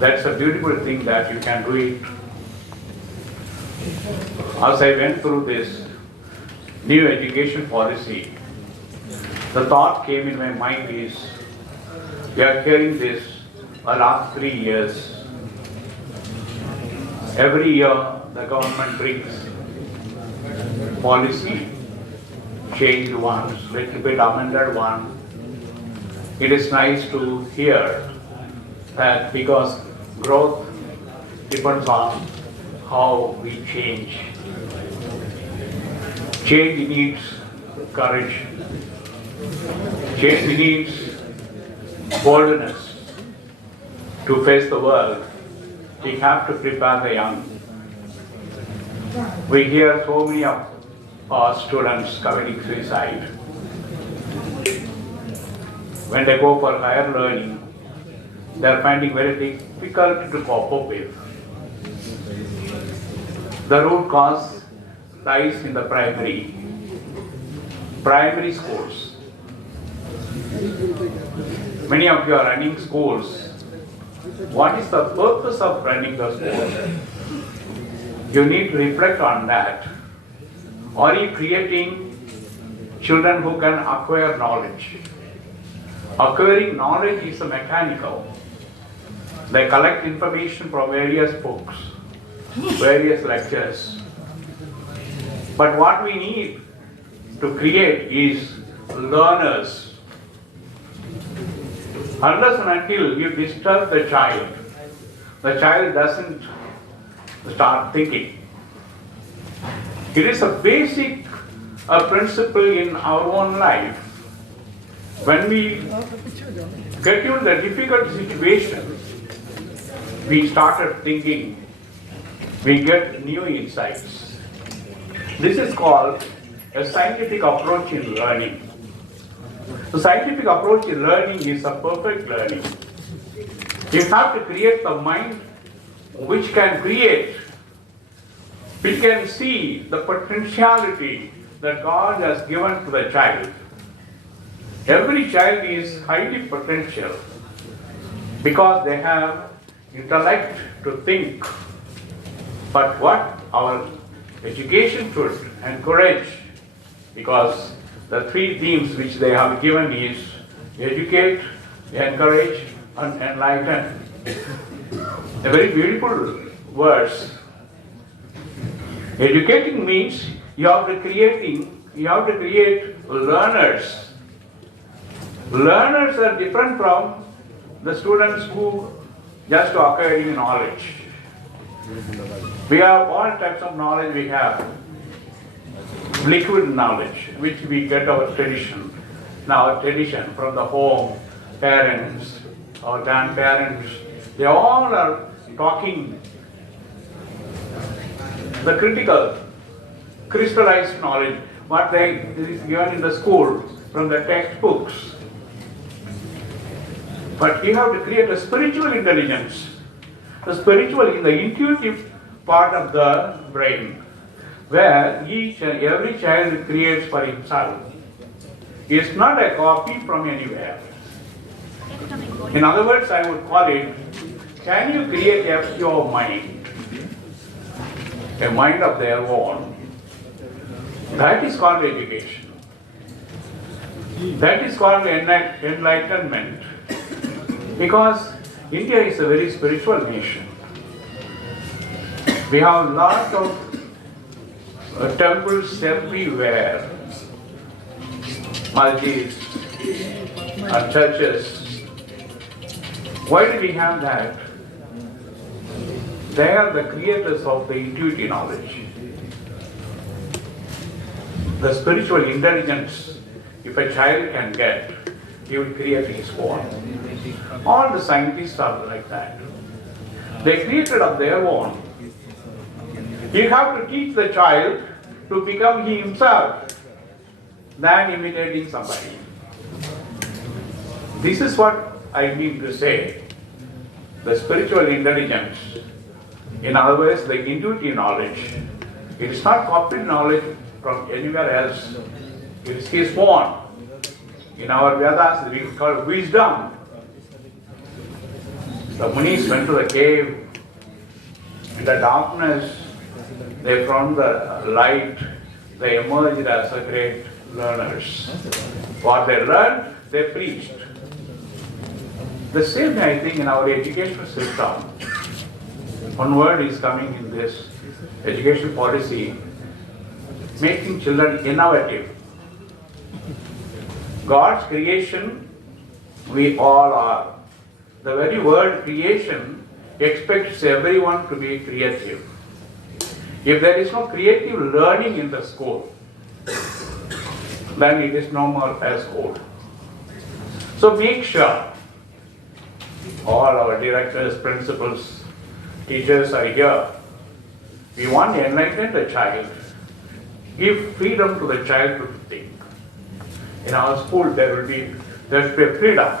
That's a beautiful thing that you can do it. As I went through this new education policy, the thought came in my mind is, we are hearing this the last 3 years. Every year the government brings policy, changed once, little bit amended one. It is nice to hear that because growth depends on how we change. Change needs courage. Change needs boldness to face the world. We have to prepare the young. We hear so many of our students committing suicide. When they go for higher learning, they are finding very difficult to cope up with. The root cause lies in the primary schools. Many of you are running schools. What is the purpose of running the school? You need to reflect on that. Are you creating children who can acquire knowledge? Acquiring knowledge is a mechanical. They collect information from various books, various lectures. But what we need to create is learners. Unless and until you disturb the child doesn't start thinking. It is a basic principle in our own life. When we get into the difficult situation, we started thinking, we get new insights. This is called a scientific approach in learning. The scientific approach in learning is a perfect learning. You have to create the mind which can create, which can see the potentiality that God has given to the child. Every child is highly potential because they have intellect to think. But what our education should encourage, because the 3 themes which they have given is educate, encourage, and enlighten. A very beautiful words. Educating means you have to create learners. Learners are different from the students who just acquiring knowledge. We have all types of knowledge. We have liquid knowledge, which we get our tradition. Now, our tradition from the home, parents, our grandparents, they all are talking the critical, crystallized knowledge, what is given in the school from the textbooks. But we have to create a spiritual intelligence, the spiritual in the intuitive part of the brain, where each and every child creates for himself. It's not a copy from anywhere. In other words, I would call it, can you create a pure mind? A mind of their own. That is called education. That is called enlightenment. Because India is a very spiritual nation. We have a lot of temples everywhere, masjids and churches. Why do we have that? They are the creators of the intuitive knowledge. The spiritual intelligence, if a child can get, he will create his own. All the scientists are like that. They created of their own. You have to teach the child to become he himself than imitating somebody. This is what I mean to say. The spiritual intelligence, in other words, the intuitive knowledge, it is not copied knowledge from anywhere else. It is his own. In our Vedas, we call wisdom. The Munis went to the cave. In the darkness, they found the light. They emerged as a great learners. What they learned, they preached. The same thing, I think, in our educational system. One word is coming in this education policy, making children innovative. God's creation, we all are. The very word creation expects everyone to be creative. If there is no creative learning in the school, then it is no more a school. So make sure all our directors, principals, teachers are here. We want to enlighten the child, give freedom to the child to think. In our school, there should be a freedom.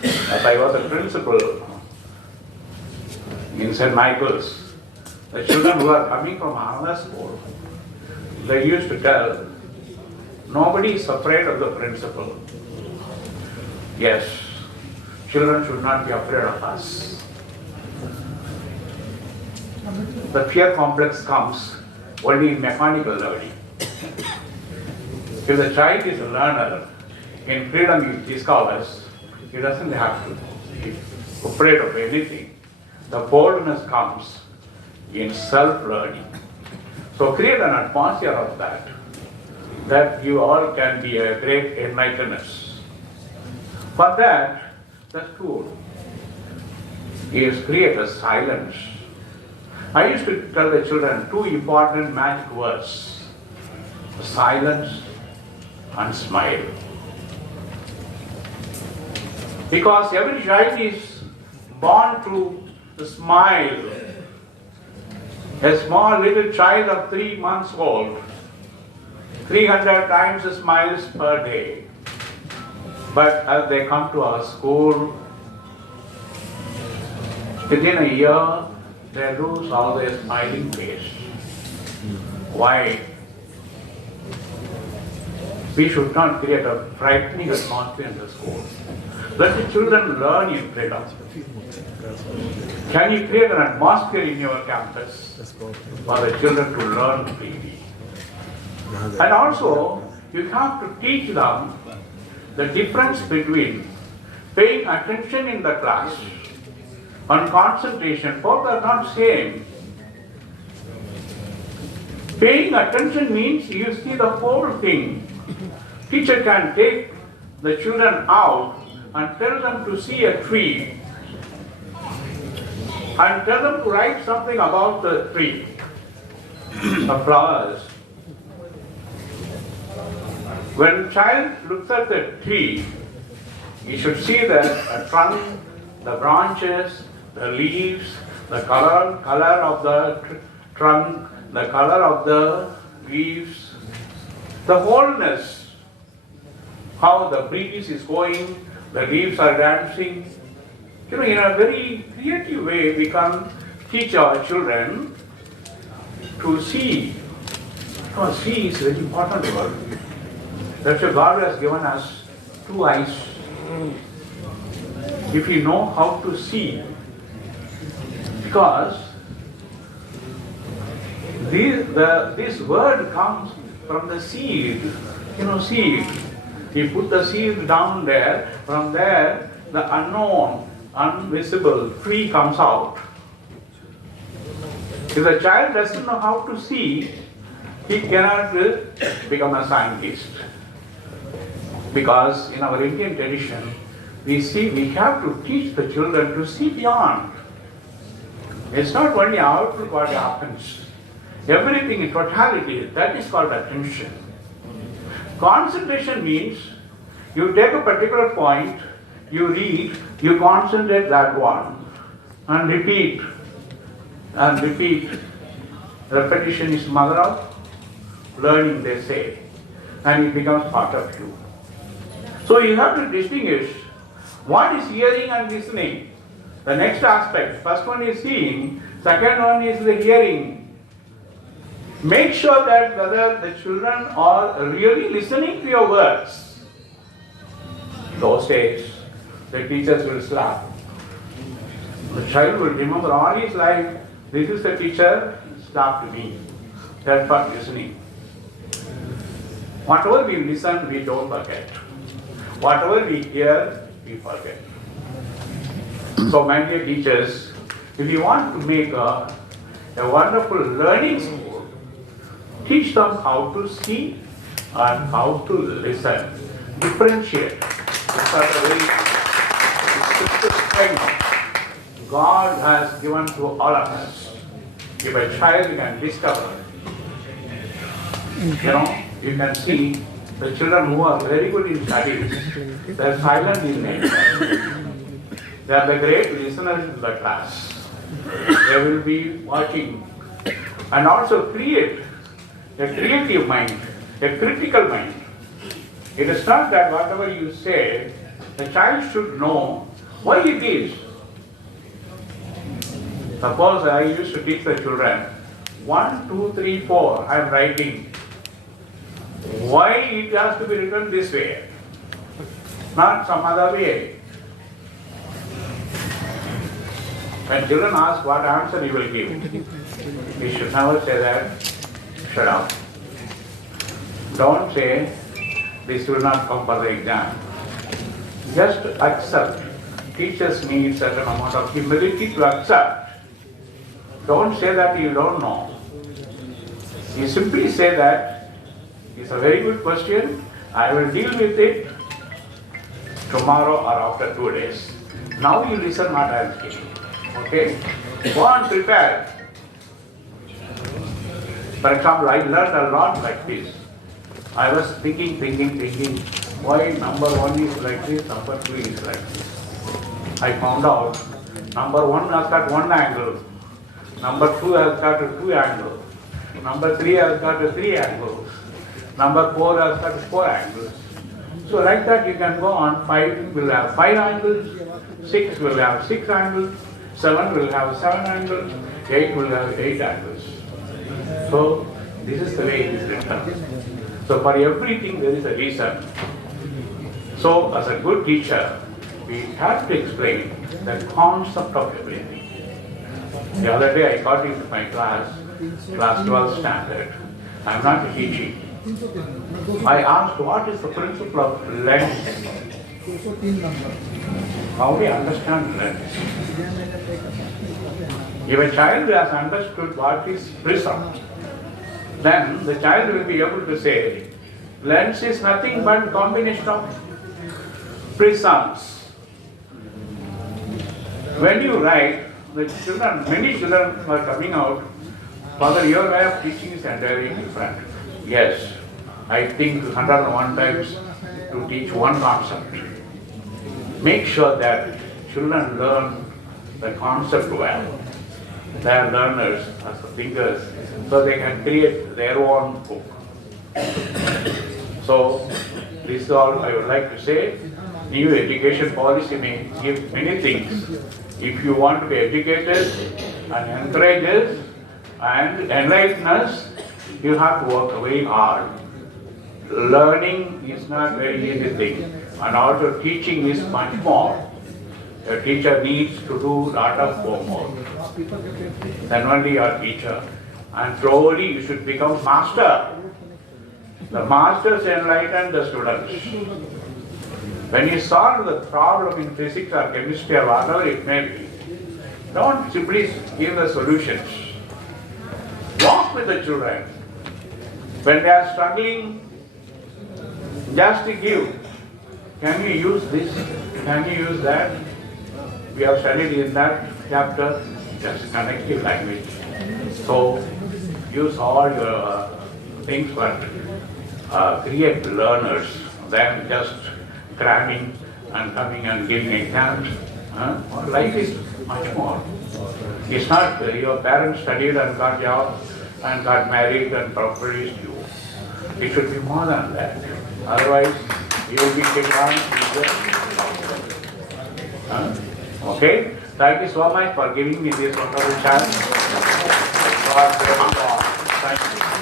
As I was a principal in St. Michael's, the children who are coming from another school, they used to tell, nobody is afraid of the principal. Yes, children should not be afraid of us. The fear complex comes only in mechanical learning. If the child is a learner, in freedom he discovers, he doesn't have to be afraid of anything. The boldness comes in self-learning. So create an atmosphere of that you all can be a great enlighteners. For that, the school is create a silence. I used to tell the children two important magic words: silence and smile. Because every child is born to smile. A small little child of 3 months old, 300 times smiles per day. But as they come to our school, within a year, they lose all their smiling face. Why? We should not create a frightening atmosphere in the school. Let the children learn in freedom. Can you create an atmosphere in your campus for the children to learn freely? And also, you have to teach them the difference between paying attention in the class and concentration. Both are not same. Paying attention means you see the whole thing. Teacher can take the children out and tell them to see a tree and tell them to write something about the tree, the flowers. When child looks at the tree, he should see the trunk, the branches, the leaves, the color of the trunk, the color of the leaves, the wholeness, how the breeze is going, the leaves are dancing. In a very creative way, we can teach our children to see. Because see is a very important word. That's why God has given us 2 eyes. If we know how to see, because this word comes from the seed. Seed. We put the seed down there, from there the unknown, invisible tree comes out. If the child doesn't know how to see, he cannot become a scientist. Because in our Indian tradition, we have to teach the children to see beyond. It's not only outlook what happens. Everything in totality, that is called attention. Concentration means you take a particular point, you read, you concentrate that one, and repeat, and repeat. Repetition is mother of learning, they say, and it becomes part of you. So you have to distinguish what is hearing and listening. The next aspect, first one is seeing, second one is the hearing. Make sure that whether the children are really listening to your words. In those days, the teachers will slap. The child will remember all his life, this is the teacher, stop to me. That's for listening. Whatever we listen, we don't forget. Whatever we hear, we forget. So, my dear teachers, if you want to make a wonderful learning school, teach them how to see and how to listen, differentiate. These are the very simple strength God has given to all of us. If a child can discover, you can see the children who are very good in studies, they are silent in nature. They are the great listeners in the class. They will be watching and also create a creative mind, a critical mind. It is not that whatever you say, the child should know why it is. Suppose I used to teach the children, 1, 2, 3, 4, I am writing. Why it has to be written this way, not some other way? When children ask what answer you will give, you should never say that, shut up. Don't say, this will not come for the exam. Just accept. Teachers need certain amount of humility to accept. Don't say that you don't know. You simply say that, it's a very good question, I will deal with it tomorrow or after 2 days. Now you listen what I am saying. Okay? Go on, prepare. For example, I learned a lot like this. I was thinking, why number 1 is like this, number 2 is like this. I found out number 1 has got 1 angle, number 2 has got 2 angles, number 3 has got 3 angles, number 4 has got 4 angles. So like that you can go on, 5 will have 5 angles, 6 will have 6 angles, 7 will have 7 angles, 8 will have 8 angles. So this is the way it is written. So for everything there is a reason. So as a good teacher, we have to explain the concept of everything. The other day I got into my class 12 standard. I am not teaching. I asked what is the principle of lens? How do you understand lens? If a child has understood what is prism, then the child will be able to say, lens is nothing but combination of prisms. When you write, the children, many children are coming out, Father, your way of teaching is entirely different. Yes, I think 101 times to teach one concept. Make sure that children learn the concept well. They are learners as thinkers, so they can create their own book. So, this is all I would like to say. New education policy may give many things. If you want to be educated and encourages and enlighten us, you have to work very hard. Learning is not very easy thing, and also teaching is much more. A teacher needs to do a lot of homework. Then only you are teacher. And slowly you should become master. The masters enlighten the students. When you solve the problem in physics or chemistry or whatever it may be, don't simply give the solutions. Walk with the children. When they are struggling, just give. Can you use this? Can you use that? We have studied in that chapter, just connective language. So, use all your things for create learners, than just cramming and coming and giving exams. Life is much more. It's not your parents studied and got job and got married and produced you. It should be more than that. Otherwise, you will be kicked on. Okay? Thank you so much for giving me this wonderful chance. God bless you all. Thank you.